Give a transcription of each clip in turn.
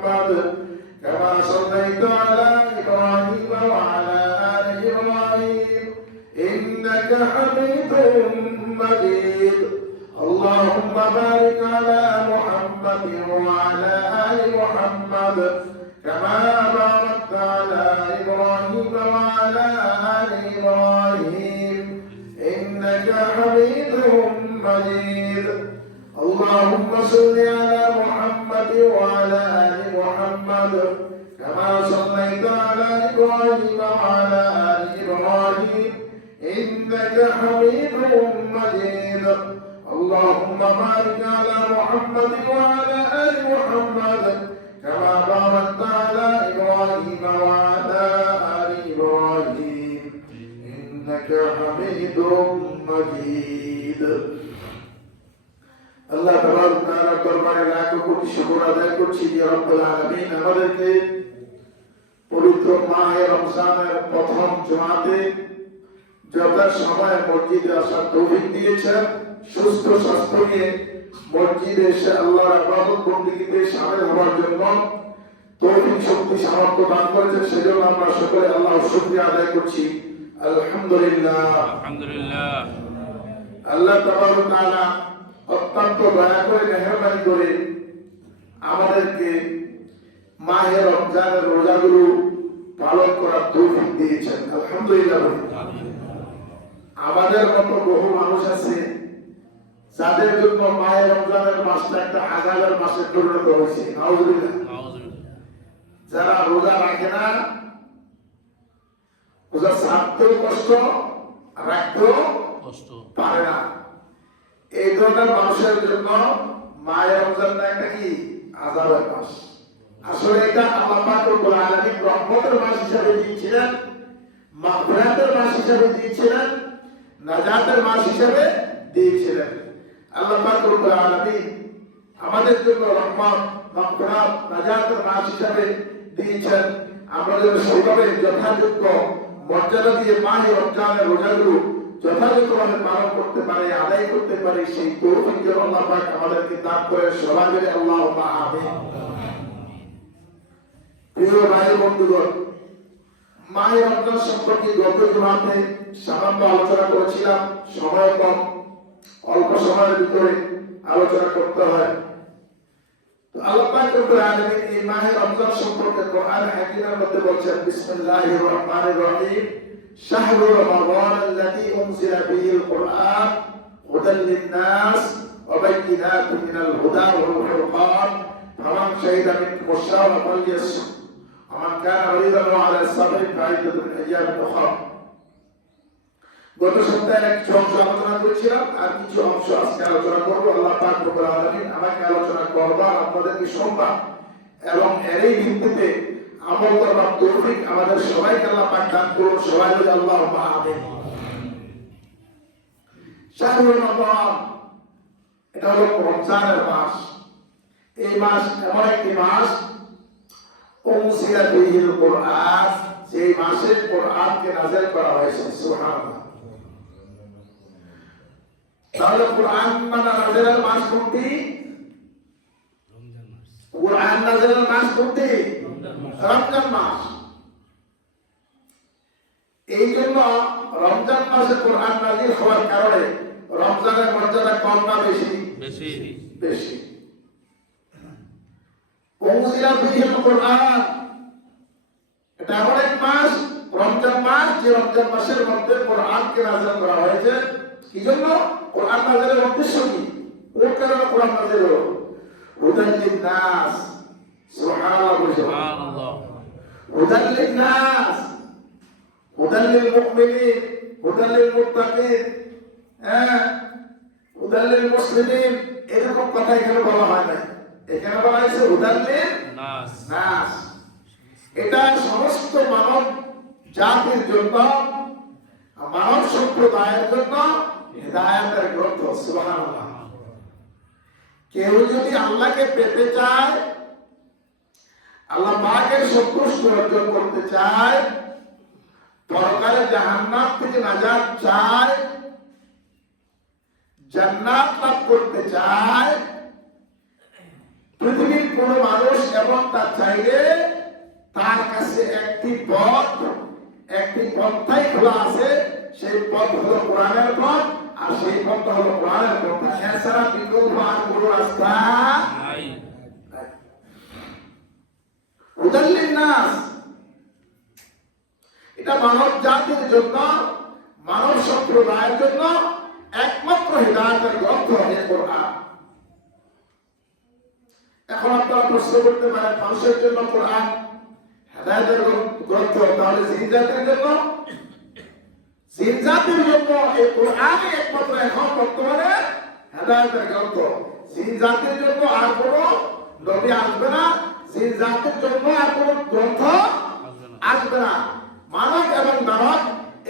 محمد كما صليت على إبراهيم وعلى آل إبراهيم إنك حميد مجيد اللهم بارك على محمد وعلى آل محمد كما باركت على إبراهيم وعلى آل إبراهيم إنك حميد مجيد اللهم صل على محمد وعلى آل محمد كما صليت على إبراهيم وعلى آل إبراهيم إنك حميد مجيد اللهم بارك على محمد وعلى آل محمد كما باركت على إبراهيم وعلى آل إبراهيم إنك حميد مجيد আল্লাহ তাআলার দরবারে লাখ কোটি শুকর আদায় করছি যে রব্বুল আলামিন আমাদেরকে পবিত্র মাহে রমজানের প্রথম জুমাতে যথাসময়ে মসজিদে আসার তৌফিক দিয়েছেন সুস্থ স্বাস্থ্য নিয়ে মসজিদে এসে আল্লাহর ইবাদত বন্দেগীতে শামিল হওয়ার জন্য তৌফিক শক্তি সামর্থ্য দান করেছেন সেজন্য আমরা সকলে আল্লাহর শুকরিয়া আদায় করছি আলহামদুলিল্লাহ আলহামদুলিল্লাহ আল্লাহ তাআলা অত্যন্ত দয়া করে মেহেরবানি করে আমাদেরকে মাহে রমজানের রোজাগুলো পালন করার তৌফিক দিয়েছেন আলহামদুলিল্লাহ আমাদের মতো বহু মানুষ আছে যাদের জন্য মাহে রমজানের মাসটা একটা আযাবের মাসে পরিণত হয়েছে নাউযুবিল্লাহ যারা রোজা রাখে না রোজা ছাড়তেও কষ্ট রাখতেও কষ্ট পারে না এই ধরনের মানুষের জন্য মাহে রমজানটা একটা কি আযাবের মাস আসলে এটা আল্লাহ পাক রব্বুল আলামিন রহমতের মাস হিসেবে দিয়েছিলেন মাগফিরাতের মাস হিসেবে দিয়েছিলেন নাজাতের মাস হিসেবে দিয়েছিলেন আল্লাহ পাক রব্বুল আলামিন আমাদের জন্য রহমত মাগফিরাত নাজাতের মাস হিসেবে দিয়েছেন আমরা যেন সেভাবে যথাযোগ্য মর্যাদা দিয়ে মাহে রমজানের রোজাগুলো যথাযথভাবে পালন করতে পারে আদায় করতে পারে সেই তৌফিক যেন আল্লাহ পাক আমাদেরকে দান করে সবাই মিলে আল্লাহুম্মা আমিন প্রিয় ভাই বন্ধুগণ মাহে রমজান সম্পর্কে গত জুমাতে সামান্য আলোচনা করেছিলাম সময় কম অল্প সময়ের ভিতরে আলোচনা করতে হয় তো আল্লাহ পাক রব্বুল আলামিন এই মাহে রমজান সম্পর্কে কোরআন হাকিমের মধ্যে বলেছেন বিসমিল্লাহির রহমানির রহিম শাহরু রমাদান আল্লাযী উনজিলা ফীহিল কুরআন হুদাল লিন-নাস ওয়া বাইয়িনাতিন মিনাল হুদা ওয়াল ফুরকান ফামান শাহিদা মিনকুমুশ শাহরা ফালইয়াসুম ওয়া মান কানা মারিদান ওয়া আলা সাফারিন ফাইদাতুন মিন আইয়ামিন উখরা গত সপ্তাহে কিছু অংশ আলোচনা করেছিলাম আর কিছু অংশ আজকে আলোচনা করব আল্লাহ পাক রব্বুল আলামিন আমাকে আলোচনা করবার আপনাদেরকে শুনবার এবং এরই ভিত্তিতে আমল করবার তৌফিক আমাদের সবাইকে আল্লাহ পাক দান করুন সবাই বলি আল্লাহুম্মা আমিন শাহরুর রমাদান এটা হলো রমজানের মাস এই মাস এমন একটি মাস উনজিলা ফীহিল কুরআন সেই মাসে কোরআনকে নাযিল করা হয়েছে সুবহানাল্লাহ তাহলে কোরআন নাযিলের মাস কোনটি কোরআন নাযিলের মাস কোনটি রমজান মাস এই জন্য রমজান মাসে কোরআন নাযিল হওয়ার কারণে রমজানের মর্যাদা কম না বেশি বেশি বেশি উনজিলা ফীহিল কুরআন এটা এমন এক মাস রমজান মাস যে রমজান মাসের মধ্যে কোরআনকে নাযিল করা হয়েছে কি জন্য কোরআন নাযিলের উদ্দেশ্য কি কোন কারণে কোরআন নাযিল হলো হুদাল লিন-নাস সুবহানাল্লাহ সুবহানাল্লাহ হুদাল লিন-নাস হুদাল লিল-মুমিনিন হুদাল লিল-মুত্তাকিন হুদাল লিল-মুসলিমিন এরকম কথা এখানে বলা হয় না এখানে বলা হয়েছে হুদাল লিন-নাস নাস এটা সমস্ত মানব জাতির জন্য মানব সম্প্রদায়ের জন্য হিদায়াতের গ্রন্থ সুবহানাল্লাহ কেউ যদি আল্লাহকে পেতে চায় আল্লাহ পাকের সন্তুষ্টি অর্জন করতে চায় পরকালে জাহান্নাম থেকে নাজাত চায় জান্নাত লাভ করতে চায় পৃথিবীর কোন মানুষ এবং তার চাইলে তার কাছে একটি পথটাই খোলা আছে, সেই পথ হলো কোরআনের পথ, আর সেই পথটা হলো কোরআনের পথ। এছাড়া বিকল্প আর কোনো রাস্তা নাই। হুদাল লিন্নাস, এটা মানব জাতির জন্য, মানব সম্প্রদায়ের জন্য একমাত্র হিদায়াতের গ্রন্থ এই কোরআন। এখন আপনারা প্রশ্ন করতে পারেন, মানুষের জন্য কোরআন হিদায়াতের গ্রন্থ, তাহলে জিন জাতির জন্য? জিন জাতির জন্য এই কোরআনই একমাত্র এখন বর্তমানে হিদায়াতের গ্রন্থ। জিন জাতির জন্য আর কোনো নবী আসবে না, জিন জাতির জন্য আর কোনো গ্রন্থ আসবে না। মানব এবং দানব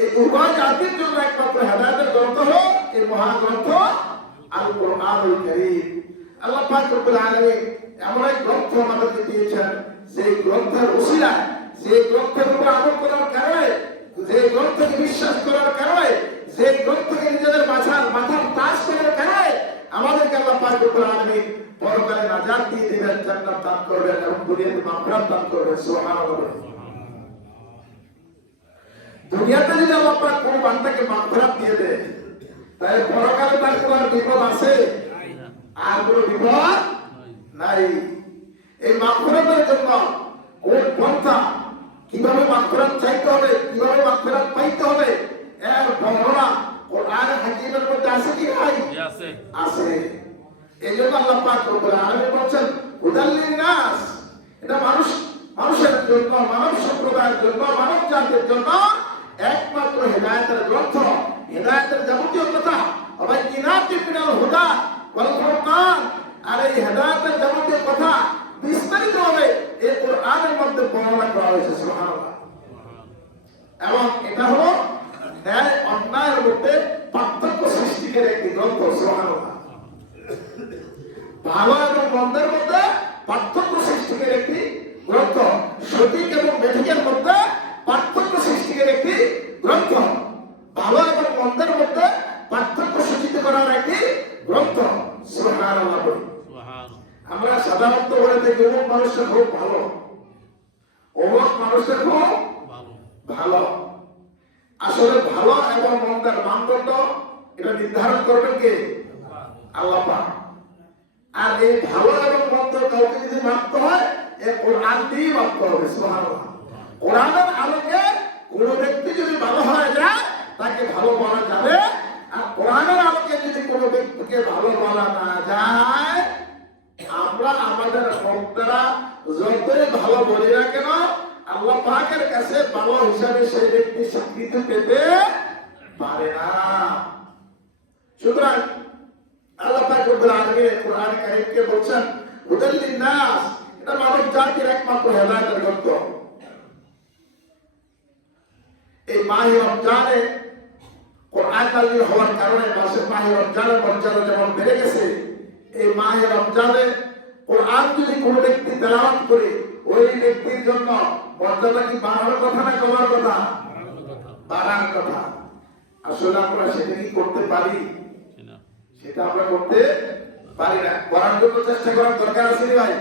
এই উভয় জাতির জন্য একমাত্র হিদায়াতের গ্রন্থ হলো এই মহাগ্রন্থ আল কোরআনুল কারীম। আল্লাহ পাক রব্বুল আলামিন এমন এক গ্রন্থ আমাদেরকে দিয়েছেন, সেই গ্রন্থের উসিলায়, সেই গ্রন্থের উপর আমল করার কারণে, যে গ্রন্থকে বিশ্বাস করার কারণে, যে গ্রন্থকে নিজেদের মাথার তাজ করার কারণে আমাদেরকে আল্লাহ পাক রব্বুল আলামিন পরকালে নাজাত দিয়ে দিবেন, জান্নাত দান করবেন এবং দুনিয়াতে মাগফিরাত দান করবেন। সুবহানাল্লাহ। দুনিয়াতে যদি আল্লাহ পাক কোন বান্দাকে মাগফিরাত দিয়ে দেয়, তাহলে পরকালে তার কোনো বিপদ আছে? আর কোনো বিপদ নাই। এই মাগফিরাতের জন্য কোন পন্থা, কিভাবে মাগফিরাত চাইতে হবে, কিভাবে মাগফিরাত পাইতে হবে, এর বর্ণনা কোরআনে হাকিমের মধ্যে আছে কি নাই? আছে। এইজন্য আল্লাহ পাক রব্বুল আলামিন বলেন হুদাল লিন্নাস, এটা মানুষের জন্য, মানব সম্প্রদায়ের জন্য, মানব জাতির জন্য একমাত্র হিদায়াতের গ্রন্থ। হিদায়াতের যাবতীয় কথা ওয়াবাইয়িনাতিন মিনাল হুদা ওয়াল ফুরকান, আর এই হিদায়াতের যাবতীয় কথা বিস্তারিতভাবে এই কোরআনের মধ্যে বর্ণনা করা হয়েছে। সুবহানাল্লাহ। এবং এটা হলো ন্যায় অন্যায়ের মধ্যে পার্থক্য সৃষ্টিকারী একটি গ্রন্থ। সুবহানাল্লাহ। ভালো এবং মন্দের মধ্যে পার্থক্য সৃষ্টিকারী একটি গ্রন্থ, সঠিক এবং বেঠিকের মধ্যে পার্থক্য সৃষ্টিকারী একটি গ্রন্থ, ভালো এবং মন্দের মধ্যে পার্থক্য সূচিত করার একটি গ্রন্থ। সুবহানাল্লাহ। আমরা সাধারণত বলে থাকি অমুক মানুষটা খুব ভালো, অমুক মানুষটা খুব ভালো। আসলে ভালো এবং মন্দের মানদণ্ড এটা নির্ধারণ করবেন কে? আল্লাহ পাক। আর এই ভালো এবং মন্দ কাউকে যদি মাপতে হয়, এই কোরআন দিয়েই মাপতে হবে। সুবহানাল্লাহ। কোরআনের আলোকে কোন ব্যক্তি যদি ভালো হয়ে যায়, তাকে ভালো বলা যাবে। আর কোরআনের আলোকে যদি কোনো ব্যক্তিকে ভালো বলা না যায়, আমরা আমাদের বক্তারা যতই ভালো বলি না কেন, আল্লাহ পাকের কাছে ভালো হিসাবে সেই ব্যক্তি স্বীকৃতি পেতে পারে না। সুতরাং আল্লাহ পাক রব্বুল আলামিন কোরআনে কারীমকে বলছেন হুদাল লিন্নাস, এটা মানব জাতির একমাত্র হিদায়াতের গ্রন্থ। এই মাহে রমজানে কোরআন নাযিল হওয়ার কারণে মাহে রমজানের মর্যাদা যেমন বেড়ে গেছে, এই মাহে রমজানে কোরআন যদি কোনো ব্যক্তি তেলাওয়াত করে, ওই ব্যক্তির জন্য মর্যাদা কি বাড়ার কথা না কমার কথা? বাড়ার কথা। আসলে আমরা সেটা কি করতে পারি? সেটা আমরা করতে পারি না। করার জন্য চেষ্টা করার দরকার আছে ভাই?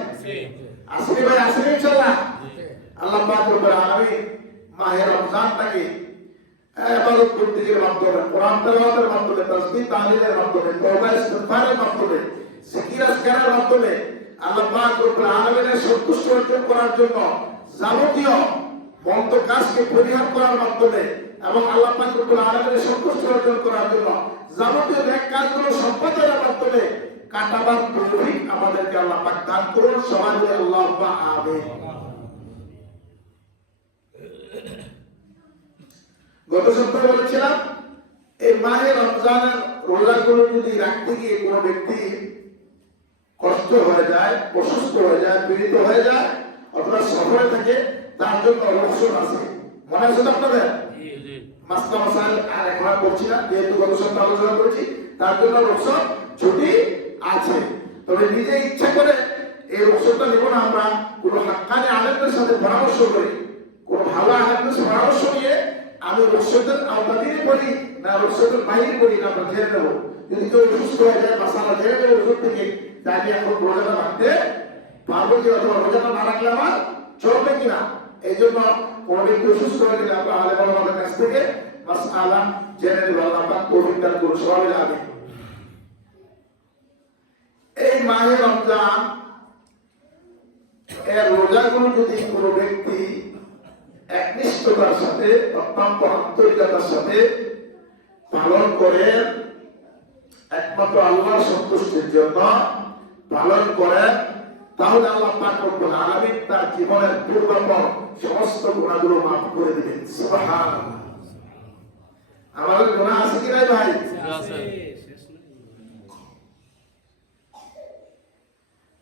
আছে ভাই, আছে ইনশাআল্লাহ। আল্লাহ পাক রব্বুল আলামিন মাহে রমজানটাকে ইবাদত বন্দেগীর মাধ্যমে, কোরআন তেলাওয়াতের মাধ্যমে, তাসবিহ তাহলিলের মাধ্যমে, তওবা ইস্তিগফারের মাধ্যমে, জিকির আজকারের মাধ্যমে আল্লাহ পাক রব্বুল আলামিনের সন্তুষ্টি অর্জন করার জন্য যাবতীয় মন্দ কাজকে পরিহার করার মাধ্যমে এবং আল্লাহ পাক রব্বুল আলামিনের সন্তুষ্টি অর্জন করার জন্য যাবতীয় নেক কাজগুলো সম্পাদনের মাধ্যমে কাটাবার তৌফিক আমাদেরকে আল্লাহ পাক দান করুন। সবাই বলে আল্লাহুম্মা আমিন। গত সপ্তাহে বলেছিলাম, এই মাহে রমজানের রোজাগুলো যদি রাখতে গিয়ে কোনো ব্যক্তি কষ্ট হয়ে যায়, অসুস্থ হয়ে যায়, পীড়িত হয়ে যায়, অথবা সফরে থাকে, তার জন্য রক্ষণ আছে। মনে আছে তো আপনাদের? মাসলা মাসাইল আর এখন করছি না, যেহেতু গত সপ্তাহে আলোচনা করেছি, তার জন্য রক্ষণ ছুটি আছে। তবে নিজে ইচ্ছা করে এই রক্ষণটা নেব না, আমরা কোনো হাক্কানি আলেমদের সাথে পরামর্শ করি, কোনো ভালো আলেমদের সাথে পরামর্শ নিয়ে আমি রক্ষণের আওতাধীন করি না রক্ষণের বাইরে করি না, আমরা জেনে নেবো। যদি কেউ অসুস্থ হয়ে যায়, মাসালা জেনে নেবো ওষুধ থেকে, তাকে এখন রোজাটা রাখতে পারবো কি, অথবা রোজাটা না রাখলে আমার চলবে কিনা। এই জন্য কোনো ব্যক্তি অসুস্থ হয়ে গেলে আপনার আলেম ওলামাদের কাছ থেকে মাসআলা জেনে নেবেন। আল্লাহ পাক তৌফিক দান করুন, সবাই আমিন। এই মাহে রমজান এর রোজাগুলো যদি কোনো ব্যক্তি একনিষ্ঠতার সাথে, অত্যন্ত আন্তরিকতার সাথে পালন করে, একমাত্র আল্লাহর সন্তুষ্টির জন্য পালন করে, তাহলে আল্লাহ পাক রব্বুল আলামিন তার জীবনের পূর্বাপর সমস্ত গুনাহগুলো মাফ করে দিবেন। সুবহানাল্লাহ। আমাদের গুনাহ আছে কি নাই ভাই?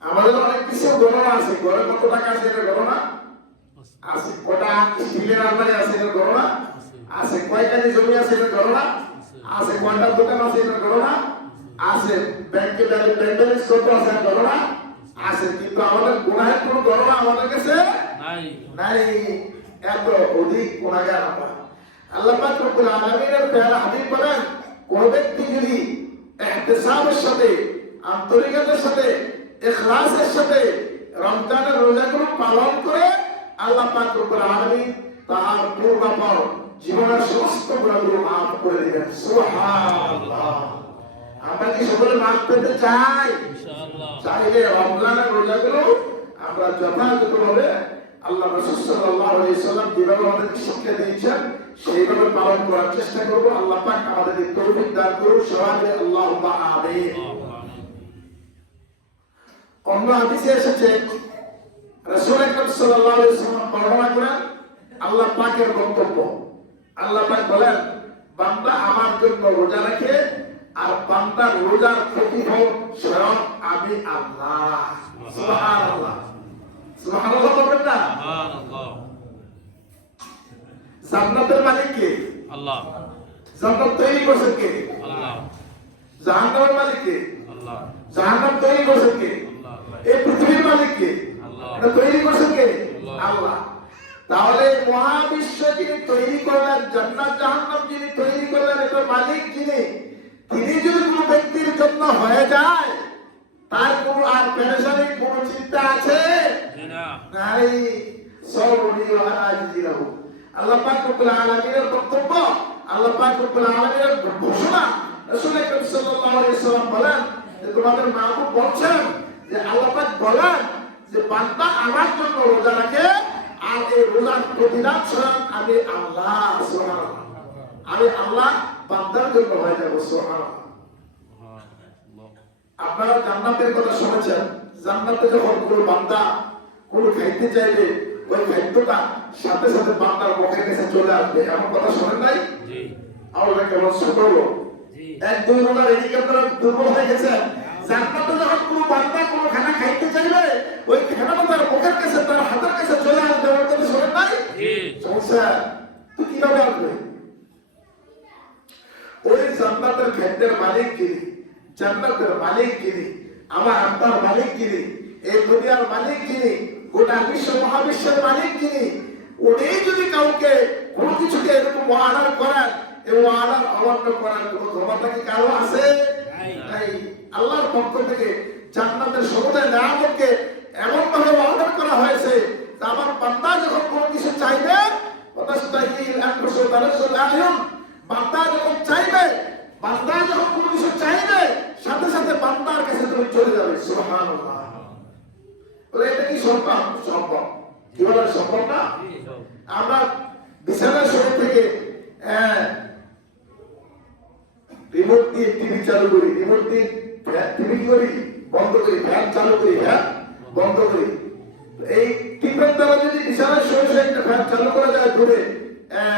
আমাদের অনেক কিছু গণনা আছে। ঘরে কত টাকা আছে এটা গণনা আছে। কটা স্টিলের আলমারি আছে এটা গণনা আছে। কয়খানি জমি আছে এটা গণনা আছে। কয়টা দোকান আছে এটা গণনা আছে। ব্যাংকে ব্যালেন্স কত আছে গণনা আছে। কিন্তু আমাদের গুনাহের কোনো গণনা আমাদের কাছে নাই। এত অধিক গুনাহগার আমরা। আল্লাহ পাক রব্বুল আলামিনের প্যারা হাবিব বলেন, কোন ব্যক্তি যদি ইহতিসাবের সাথে, আন্তরিকতার সাথে, ইখলাসের সাথে রমজানের রোজাগুলো পালন করে, আল্লাহ পাক রব্বুল আলামিন তার পূর্বাপর জীবনের সমস্ত গুনাহগুলো মাফ করে দিবেন। সুবহানাল্লাহ। আমরা কি সকলে মাফ পেতে চাই? ইনশাআল্লাহ। চাইলে রমজানের রোজাগুলো আমরা যথাযথভাবে আল্লাহ রাসূল সাল্লাল্লাহু আলাইহি ওয়াসাল্লাম যেভাবে আমাদেরকে শিক্ষা দিয়েছেন সেইভাবে পালন করার চেষ্টা করব। আল্লাহ পাক আমাদেরকে তৌফিক দান করুন, সবাই আল্লাহুম্মা আমিন। অন্য হাদিসে এসেছে রাসূল আকরাম সাল্লাল্লাহু আলাইহি ওয়াসাল্লাম বর্ণনা করেন আল্লাহ পাকের বক্তব্য। আল্লাহ পাক বলেন, বান্দা আমার জন্য রোজা রাখে আর বান্দার রোজার প্রতিফল স্বয়ং আমি আল্লাহ। সুবহানাল্লাহ। সুবহানাল্লাহ বলবেন না? সুবহানাল্লাহ। জান্নাতের মালিক কে? আল্লাহ। জান্নাত তৈরি করেছেন কে? আল্লাহ। জাহান্নামের মালিক কে? আল্লাহ। জাহান্নাম তৈরি করেছেন কে? আল্লাহ। এই পৃথিবীর মালিক কে? আল্লাহ। এটা তৈরি করেছেন কে? আল্লাহ। তাহলে মহাবিশ্ব যিনি তৈরি করলেন, জান্নাত জাহান্নাম যিনি তৈরি করলেন, এটার মালিক যিনি, তিনি যদি কোনো ব্যক্তির জন্য হয়ে যায়, তার কোনো আর পেরেশানির কোনো চিন্তা আছে? নাই। আল্লাহ পাক রব্বুল আলামিনের বক্তব্য, আল্লাহ পাক রব্বুল আলামিনের ঘোষণা। রাসূল আকরাম সাল্লাল্লাহু আলাইহি ওয়াসাল্লাম বলেন যে তোমাদের মাহবুব বলছেন যে আল্লাহ পাক বলেন যে বান্দা আমার জন্য রোজা রাখে আর এই রোজার প্রতিদান স্বয়ং আমি আল্লাহ। সুবহানাল্লাহ। আমি আল্লাহ বান্দার জন্য হয়ে যাব। সুবহানাল্লাহ। আপনারা জান্নাতের কথা শুনেছেন। জান্নাতে যখন কোনো বান্দা কোনো খাইতে চাইবে, ওই খাদ্যটা সাথে সাথে বান্দার মুখের কাছে চলে আসবে, এমন কথা শোনেন নাই? জি। আমরা কেমন ছোট লোক, এক দুই রোজার এদিকে আপনারা দুর্বল হয়ে গেছেন। জান্নাতে যখন কোনো বান্দা কোনো খানা খাইতে চাইবে, ওই খানাটা তার মুখের কাছে, তার হাতের কাছে চলে আসবে, এমন কথা শোনেন নাই? জি। সমস্যা তো কিভাবে আসবে? ওই জান্নাতের খাদ্যের মালিক যিনি, জান্নাতের মালিক যিনি, আমার আপনার মালিক যিনি, এই দুনিয়ার মালিক যিনি, গোটা বিশ্ব মহাবিশ্বের মালিক যিনি, উনি যদি কাউকে কোনো কিছুকে এরকম অর্ডার করেন, এবং অর্ডার অমান্য করার কোনো ক্ষমতা কি কারো আছে? নাই। আল্লাহর পক্ষ থেকে জান্নাতের সমুদায় নিয়ামতকে এমন ভাবে অর্ডার করা হয়েছে যে আমার বান্দা যখন কোনো কিছু চাইবে, বান্দা যখন চাইবে, বান্দা যখন কোনো কিছু চাইবে, সাথে সাথে বান্দার কাছে তুমি চলে যাবে। সুবহানাল্লাহ। এটা কি সম্ভব? সম্ভব। কিভাবে সম্ভব না? আমরা বিছানার শরীর থেকে রিমোট দিয়ে টিভি চালু করি, রিমোট দিয়ে টিভি করি বন্ধ করি, ফ্যান চালু করি, ফ্যান বন্ধ করি। এই টিপের দ্বারা যদি বিছানার শরীরে একটা ফ্যান চালু করা যায়, দূরে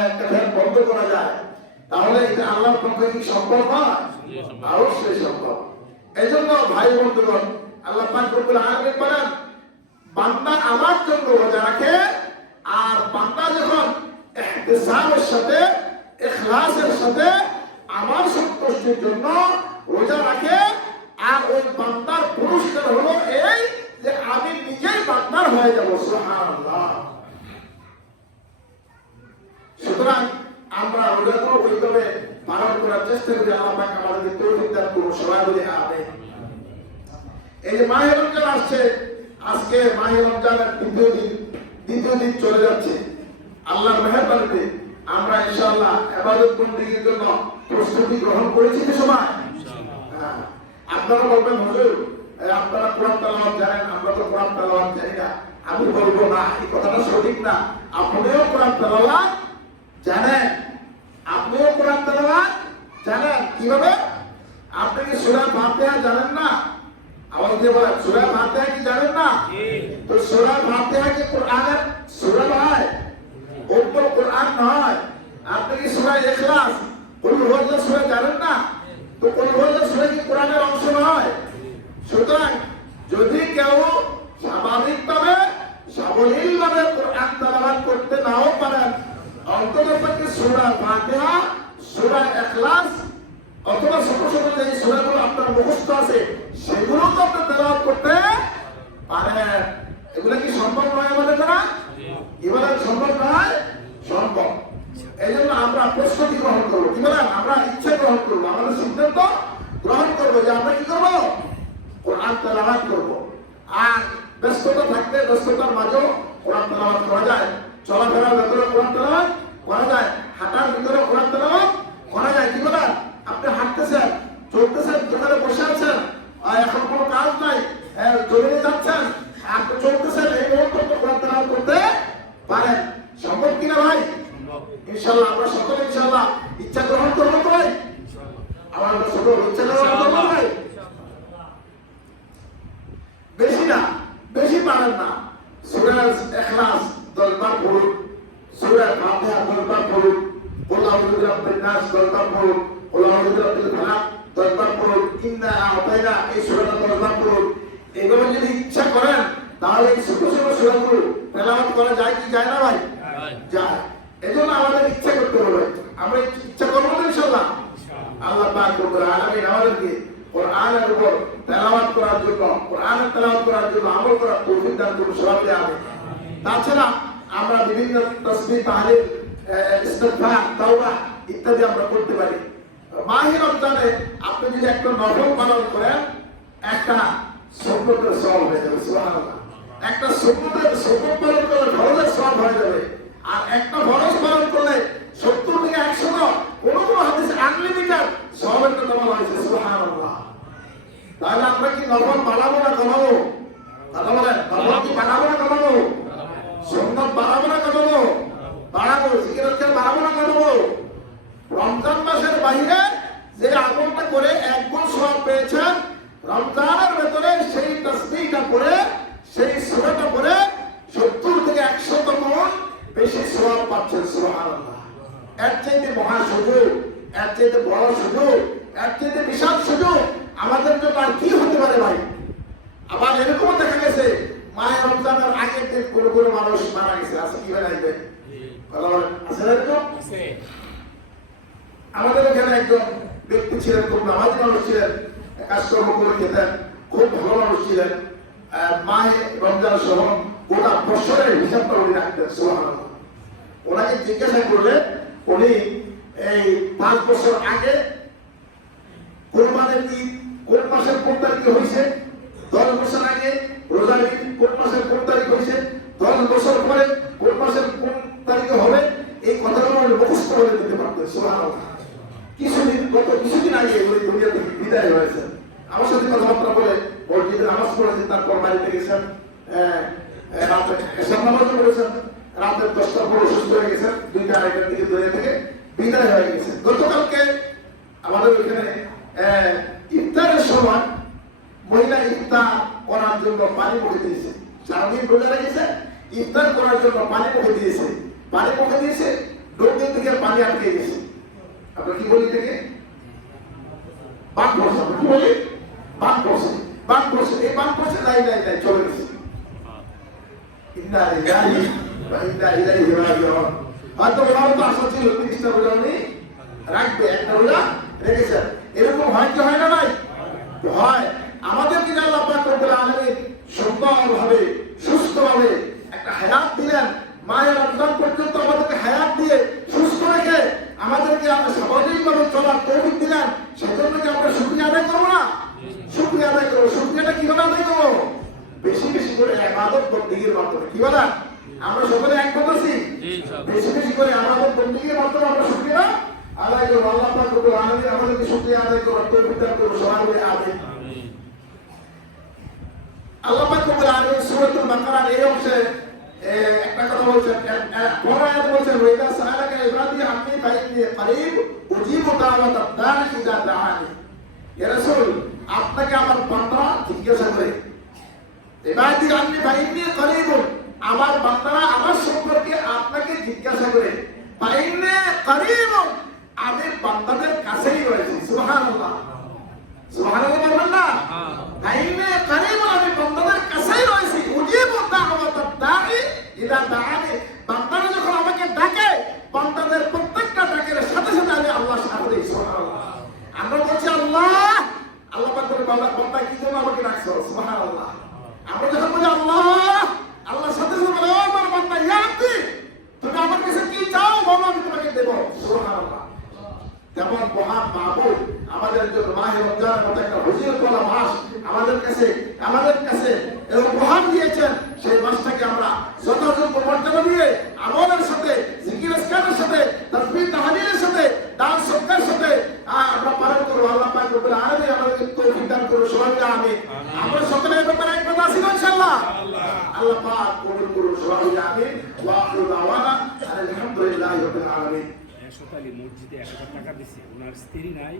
একটা ফ্যান বন্ধ করা যায়, তাহলে এটা আল্লাহর পক্ষে কি সম্ভব হয়? অবশ্যই সম্ভব। এজন্য ভাই বন্ধুগণ, আল্লাহ পাক রব্বুল আলামিন বলেন বান্দা আমার জন্য রোজা রাখে আর বান্দা যখন ইহতিসাবের সাথে, ইখলাসের সাথে আমার সন্তুষ্টির জন্য রোজা রাখে, আর ওই বান্দার পুরস্কার হলো এই যে আমি নিজেই বান্দার হয়ে যাব। সুবহানাল্লাহ। সুতরাং আমরা রোজাকে ওইভাবে পালন করার চেষ্টা করি। আল্লাহ পাক আমাদেরকে তৌফিক দান করুন, সবাই বলি আমিন। এই যে মাহে রমজান আসছে, আজকে মাহে রমজানের দ্বিতীয় দিন চলে যাচ্ছে। আল্লাহর মেহেরবানিতে আমরা ইনশাআল্লাহ ইবাদত বন্দেগীর জন্য প্রস্তুতি গ্রহণ করেছি কি সময়? হ্যাঁ। আপনারা বলবেন হুজুর আপনারা কোরআন তেলাওয়াত জানেন, আমরা তো কোরআন তেলাওয়াত জানি না। আমি বলবো না, এই কথাটা সঠিক না। আপনিও কোরআন তেলাওয়াত জানেন, আপনিও কোরআন তেলাওয়াত জানেন। কিভাবে? আপনি কি সূরা ফাতিহা জানেন না? আওয়াজ দিয়ে বলেন, সূরা ফাতিহা কি জানেন না? তো সূরা ফাতিহা কি কোরআনের সূরা নয়? উম্মুল কোরআন নয়? আপনি কি সূরা ইখলাস কুল হুয়াল্লাহু সূরা জানেন না? তো কুল হুয়াল্লাহু সূরা কি কোরআনের অংশ নয়? সুতরাং যদি কেউ স্বাভাবিকভাবে সাবলীলভাবে কোরআন তেলাওয়াত করতে নাও পারেন, অন্ততপক্ষে সূরা ফাতিহা, সূরা ইখলাস অথবা ছোট ছোট যে সূরাগুলো আপনার মুখস্থ আছে সেগুলো তো আপনি তেলাওয়াত করতে পারেন। এগুলো কি সম্ভব নয় আমাদের দ্বারা? এবারে সম্ভব নয়? সম্ভব। এই জন্য আমরা প্রস্তুতি গ্রহণ করবো। কি বলেন? আমরা ইচ্ছা গ্রহণ করবো, আমাদের সিদ্ধান্ত গ্রহণ করবো যে আমরা কি করবো? কোরআন তেলাওয়াত করবো। আর ব্যস্ততা থাকতে ব্যস্ততার মাঝেও কোরআন তেলাওয়াত করা যায়, চলাফেরার ভেতরে কোরআন তেলাওয়াত করা যায়, হাঁটার ভিতরে কোরআন তেলাওয়াত করা যায়। কি বলেন? আপনি হাঁটতেছেন, চলতেছেন, দোকানে বসে আছেন, এখন কোনো কাজ নাই, জমিনে যাচ্ছেন, আপনি চলতেছেন, এই মুহূর্তে কোরআন তেলাওয়াত করতে পারেন। সম্ভব কিনা ভাই? ইনশাআল্লাহ আমরা সকলে ইনশাআল্লাহ ইচ্ছা গ্রহণ করবো তো ভাই? আমরা সকল ইচ্ছা গ্রহণ করবো ভাই? বেশি না, বেশি পারেন না। সূরা ইখলাস 10 বার পড়ুন, সূরা ফাতিহা 10 বার পড়ুন, কুল আউযু বিরাব্বিন নাস 10 বার পড়ুন, কুল আউযু বিরাব্বিল ফালাক 10 বার পড়ুন, ইন্না আ'তাইনা এই সূরাটা 10 বার পড়ুন। এইভাবে যদি ইচ্ছা করেন তাহলে এই ছোট ছোট সূরাগুলো তেলাওয়াত করা যায় কি যায় না ভাই? যায়। এজন্য আমাদের ইচ্ছা করতে হবে। আমরা ইচ্ছা করবো না ইনশাআল্লাহ? আল্লাহ পাক রব্বুল আলামিন আমাদেরকে কোরআনের উপর তেলাওয়াত করার জন্য, কোরআনের তেলাওয়াত করার জন্য আমল করার তৌফিক দান করুন সবাইকে। আমিন। তাছাড়া আমরা বিভিন্ন তাসবিহ, তাহলিল, ইস্তিগফার, তাওবা ইত্যাদি আমরা করতে পারি। মাহে রমজানে আপনি যদি একটা নফল পালন করেন, একটা সুন্নতের সওয়াব হয়ে যাবে। সুবহানাল্লাহ। একটা সুন্নতের পালন করলে ফরজের সওয়াব হয়ে যাবে। আর একটা ফরজ পালন করলে 70 থেকে 100 কোনো হাদিসে আনলিমিটেড সওয়াবের কথা বলা হয়েছে। সুবহানাল্লাহ। তাহলে আমরা কি নফল বাড়াবো না কমাবো? কথা বলেন, নফল কি বাড়াবো না কমাবো? সুন্নাত বাড়াবো না কমাবো? বাড়াবো। জিকির বাড়াবো না কমাবো? রমজান মাসের বাইরে যে আমলটা করে 1 গুণ সওয়াব পেয়েছেন, রমজানের ভেতরে সেই তাসবিহটা পড়ে, সেই সূরাটা পড়ে 70 থেকে 100 গুণ বেশি সওয়াব পাচ্ছেন। সুবহানাল্লাহ। এর চাইতে মহা সুযোগ, এর চাইতে বড় সুযোগ, এর চাইতে বিশাল সুযোগ আমাদের জন্য আর কি হতে পারে ভাই? আবার এরকম দেখা গেছে মাহে রমজানের আগের দিন কোনো মানুষ মারা গেছে। আছে কি ভাই? আসবে কথা বলেন, আছে না এরকম? আমাদের এখানে একজন ব্যক্তি ছিলেন, খুব নামাজি মানুষ ছিলেন, কাজকর্ম করে খেতেন, খুব ভালো মানুষ ছিলেন। মাহে রমজান সহ গোটা বছরের হিসাবটা উনি রাখতেন। সুবহানাল্লাহ। ওনাকে জিজ্ঞাসা করলে উনি এই 5 বছর আগে কোরবানির ঈদ কোন মাসের কোন তারিখে হয়েছে, 10 বছর আগে রোজার ঈদ কোন মাসের কোন তারিখে হয়েছে, 10 বছর পরে কোন মাসের কোন তারিখে হবে, এই কথাগুলো উনি মুখস্থ করে দিতে পারতেন। সুবহানাল্লাহ। কিছুদিন আগে উনি দুনিয়া থেকে বিদায় হয়েছেন। আমার সাথে কথাবার্তা বলে মসজিদে নামাজ পড়েছেন, তারপর বাড়িতে গেছেন, রাতে এশার নামাজও পড়েছেন, রাতে 10টার পর অসুস্থ হয়ে গেছেন, 2টা-2:30টার দিকে দুনিয়া থেকে বিদায় হয়ে গেছেন। গতকালকে আমাদের ওইখানে ইফতারের সময় মহিলা ইফতার করার জন্য পানি মুখে দিয়েছে। সারাদিন রোজা রেখেছে, ইফতার করার জন্য পানি মুখে দিয়েছে। পানি মুখে দিয়েছে, ডোর থেকে পানি আটকে গেছে। আমরা কি বলি থেকে বান পড়ছে, কি বলি? বান পড়ছে, বান পড়ছে, এই বান পড়ছে, নাই চলে গেছে। ইন্না লিল্লাহি ওয়া ইন্না ইলাইহি রাজিউন। হয়তো ওনার তো আশা ছিল 30টা রোজা উনি রাখবে, একটা রোজা রেখেছেন। এরকম হয় কি হয় না ভাই? হয়। আমাদেরকে আল্লাহ পাক রব্বুল আলামিন সুন্দরভাবে, সুস্থভাবে একটা হায়াত দিলেন। মায়ের রমজান পর্যন্ত আমাদেরকে হায়াত দিয়ে সুস্থ রেখে আমাদেরকে স্বাভাবিকভাবে চলার তৌফিক দিলেন। সেজন্য কি আমরা শুকরিয়া আদায় করবো না? শুকরিয়া আদায় করবো। শুকরিয়াটা কিভাবে আদায় করবো? বেশি বেশি করে আমরা সকলে একমত আছি বেশি বেশি করে আমাদের বন্ধুকে মাধ্যমে আমরা শুকরিয়া আদায় করব আল্লাহ পাক রব্বুল আলামিন আমাদেরকে শুকরিয়া আদায় করার তৌফিক দান করুন সবাই বলে আমিন আল্লাহ পাক রব্বুল আলামিন সূরাতুল বাকারার এই অংশে একটা কথা বলছেন বড় আয়াত বলছেন ওয়াইদা সাআলাকা ইবাদি আন্নী ফাইন্নী করিব উজিবু দাওয়াতাদ দাঈ ইযা দাআনি ইয়া রাসূল আপনাকে আমার বান্দারা জিজ্ঞাসা করে ইবাদি আন্নী ফাইন্নী করিব আমার বান্দারা আমার সম্পর্কে আপনাকে জিজ্ঞাসা করে ফাইন্নী করিব আমি বান্দাদের কাছেই রয়েছি সুবহানাল্লাহ সুবহানাল্লাহ বলবেন না ফাইন্নী করিব আমি বান্দাদের কাছেই রয়েছি উজিবু দাওয়াতাদ দাঈ ইযা দাআনি বান্দারা যখন আমাকে ডাকে বান্দাদের প্রত্যেকটা ডাকের সাথে সাথে আমি আল্লাহ সাড়া দেই সুবহানাল্লাহ আমরা বলছি আল্লাহ আল্লাহ পাক বলে বান্দা কি জন্য আমাকে ডাকছো সুবহানাল্লাহ আমরা যখন বলি আল্লাহ আল্লাহ সাথে সাথে বলে ও আমার বান্দা ইয়া আব্দি তুমি আমার কাছে কি চাও বলো আমি তোমাকে দেব সুবহানাল্লাহ যেমন মহান মাহবুব আমাদের জন্য মাহে রমজানের মতো একটা ফজিলতওয়ালা মাস আমাদের কাছে উপহার দিয়েছেন সেই মাসটাকে আমরা যথাযোগ্য মর্যাদা দিয়ে আমলের সাথে জিকির আজকারের সাথে তাসবিহ তাহলিলের সাথে দান সদকার সাথে আমরা পালন করব আল্লাহ পাক রব্বুল আলামিন আমাদেরকে তৌফিক দান করুন সবাই আমিন আমরা সকলে এই ব্যাপারে একমত আছি ইনশাআল্লাহ আল্লাহ পাক কবুল করুন সবাই আমিন ওয়া আখিরু দাওয়ানা আলহামদুলিল্লাহি রাব্বিল আলামিন সকালে মসজিদে 1000 টাকা দিছে ওনার স্ত্রী নাই